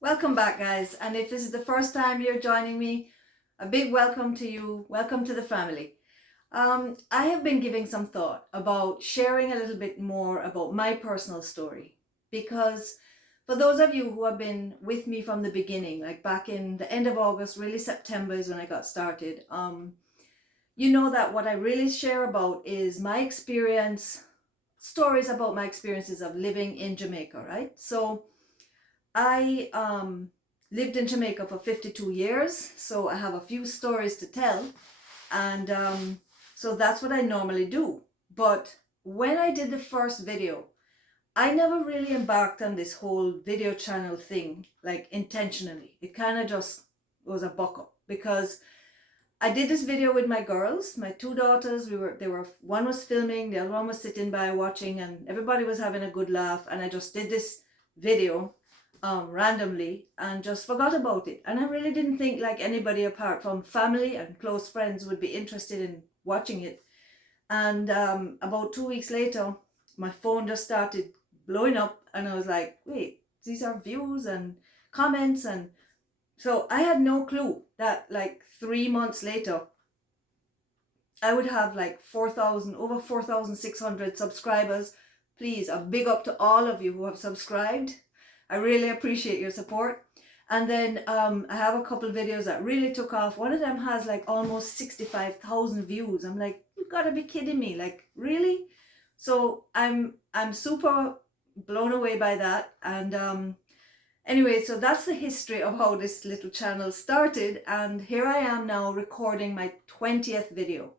Welcome back, guys. And if this is the first time you're joining me, a big welcome to you. Welcome to the family. I have been giving some thought about sharing a little bit more about my personal story because for those of you who have been with me from the beginning, like back in the end of August, really September is when I got started. You know that what I really share about is my experience, stories about my experiences of living in Jamaica, right? So I lived in Jamaica for 52 years, so I have a few stories to tell, and so that's what I normally do. But when I did the first video, I never really embarked on this whole video channel thing like intentionally. It kind of just was a buck up because I did this video with my girls, my two daughters. One was filming, the other one was sitting by watching, and everybody was having a good laugh. And I just did this video randomly and just forgot about it. And I really didn't think like anybody apart from family and close friends would be interested in watching it. And about 2 weeks later, my phone just started blowing up, and I was like, wait, these are views and comments. And so I had no clue that like 3 months later, I would have like 4,000, over 4,600 subscribers. Please, a big up to all of you who have subscribed. I really appreciate your support. And then I have a couple videos that really took off. One of them has like almost 65,000 views. I'm like, you gotta be kidding me. Like, really? So I'm super blown away by that. And anyway, so that's the history of how this little channel started. And here I am now recording my 20th video.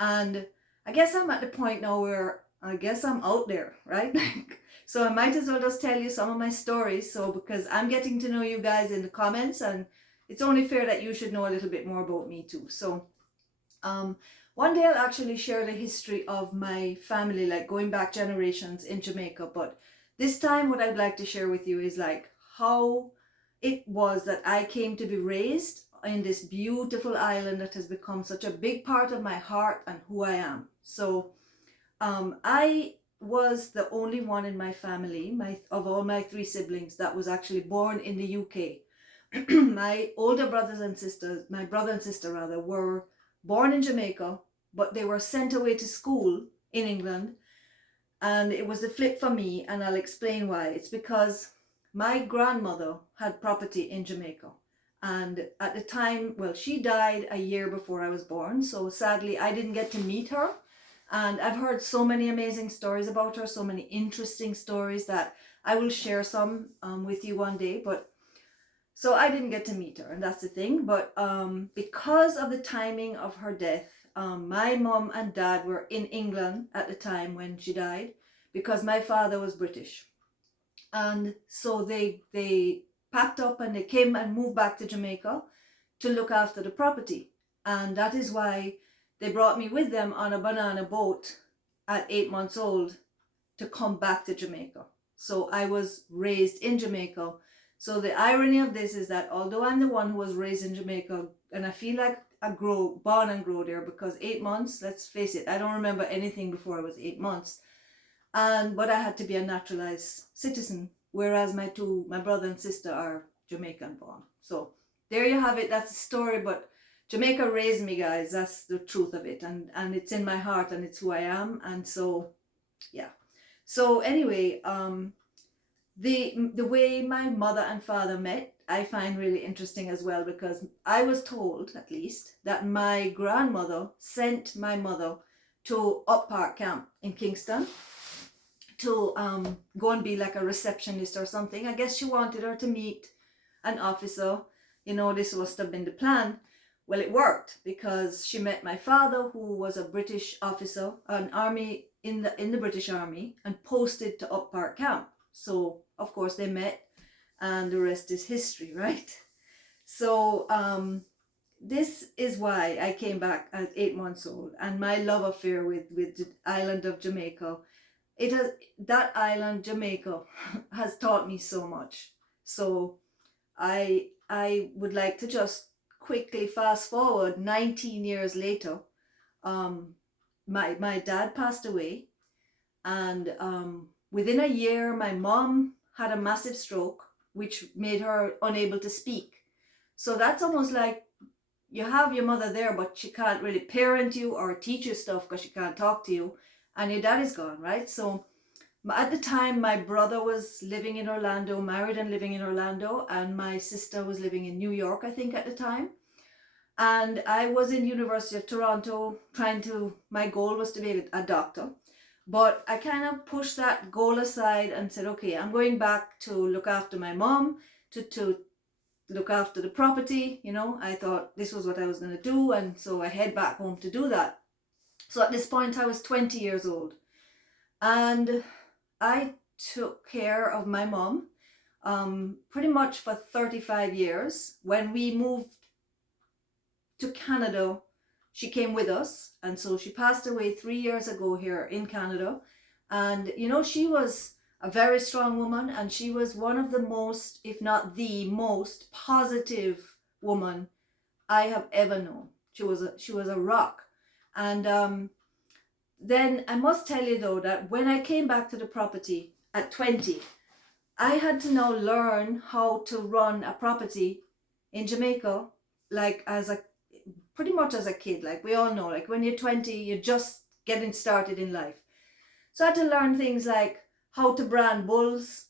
And I guess I'm at the point now where I guess I'm out there, right? So I might as well just tell you some of my stories. So because I'm getting to know you guys in the comments, and it's only fair that you should know a little bit more about me too. So one day I'll actually share the history of my family, like going back generations in Jamaica. But this time what I'd like to share with you is like how it was that I came to be raised in this beautiful island that has become such a big part of my heart and who I am. So I was the only one in my family, of all my three siblings, that was actually born in the UK. My older brothers and sisters, my brother and sister rather, were born in Jamaica, but they were sent away to school in England. And it was the flip for me, and I'll explain why. It's because my grandmother had property in Jamaica. And at the time, well, she died a year before I was born. So sadly, I didn't get to meet her. And I've heard so many amazing stories about her, so many interesting stories that I will share some with you one day. But so I didn't get to meet her, and that's the thing. But because of the timing of her death, my mom and dad were in England at the time when she died because my father was British. And so they packed up and they came and moved back to Jamaica to look after the property. And that is why they brought me with them on a banana boat at 8 months old to come back to Jamaica. So I was raised in Jamaica. So the irony of this is that although I'm the one who was raised in Jamaica, and I feel like I born and grow there, because 8 months, let's face it, I don't remember anything before I was 8 months. But I had to be a naturalized citizen, whereas my brother and sister are Jamaican born. So there you have it. That's the story. But Jamaica raised me, guys. That's the truth of it, and it's in my heart, and it's who I am. And so yeah. So anyway, the way my mother and father met, I find really interesting as well, because I was told, at least, that my grandmother sent my mother to Up Park Camp in Kingston to go and be like a receptionist or something. I guess she wanted her to meet an officer. You know, this must have been the plan. Well, it worked, because she met my father, who was a British officer, an army in the British Army, and posted to Up Park Camp. So of course they met, and the rest is history, right? So this is why I came back at 8 months old, and my love affair with the island of Jamaica. That island, Jamaica, has taught me so much. So I would like to just quickly fast forward 19 years later. My dad passed away, and within a year my mom had a massive stroke, which made her unable to speak. So that's almost like you have your mother there, but she can't really parent you or teach you stuff because she can't talk to you, and your dad is gone, right? So at the time, my brother was living in Orlando, married and living in Orlando, and my sister was living in New York, I think, at the time. And I was in University of Toronto my goal was to be a doctor. But I kind of pushed that goal aside and said, okay, I'm going back to look after my mom, to look after the property. I thought this was what I was going to do. And so I head back home to do that. So at this point, I was 20 years old. And I took care of my mom pretty much for 35 years. When we moved to Canada, she came with us, and so she passed away 3 years ago here in Canada. And she was a very strong woman, and she was one of the most, if not the most positive woman I have ever known. She was a rock. And then I must tell you though that when I came back to the property at 20, I had to now learn how to run a property in Jamaica, like pretty much as a kid. Like we all know, like when you're 20, you're just getting started in life. So I had to learn things like how to brand bulls,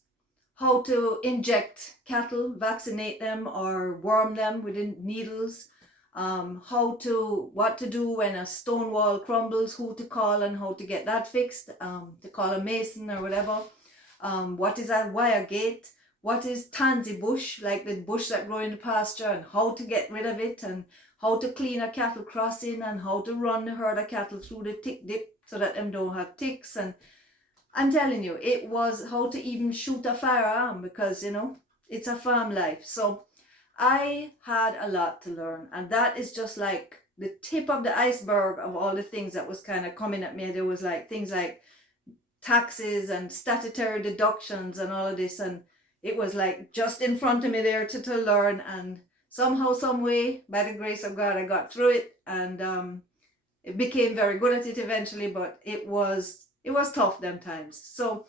how to inject cattle, vaccinate them or worm them with needles, what to do when a stone wall crumbles, who to call and how to get that fixed, to call a mason or whatever. What is a wire gate? What is tansy bush, like the bush that grow in the pasture, and how to get rid of it, and how to clean a cattle crossing, and how to run the herd of cattle through the tick dip so that them don't have ticks. And I'm telling you, it was how to even shoot a firearm, because it's a farm life. So I had a lot to learn, and that is just like the tip of the iceberg of all the things that was kind of coming at me. There was like things like taxes and statutory deductions and all of this, and it was like just in front of me there to learn. And somehow, some way, by the grace of God, I got through it, and it became very good at it eventually. But it was tough them times. So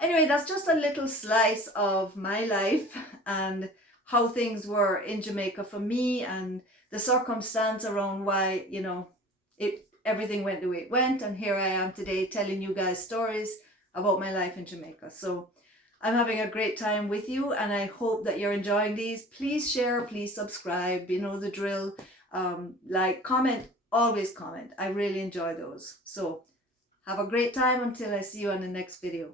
anyway, that's just a little slice of my life and how things were in Jamaica for me, and the circumstance around why everything went the way it went. And here I am today telling you guys stories about my life in Jamaica. So I'm having a great time with you, and I hope that you're enjoying these. Please share, please subscribe, the drill. Like, comment, always comment. I really enjoy those. So have a great time until I see you on the next video.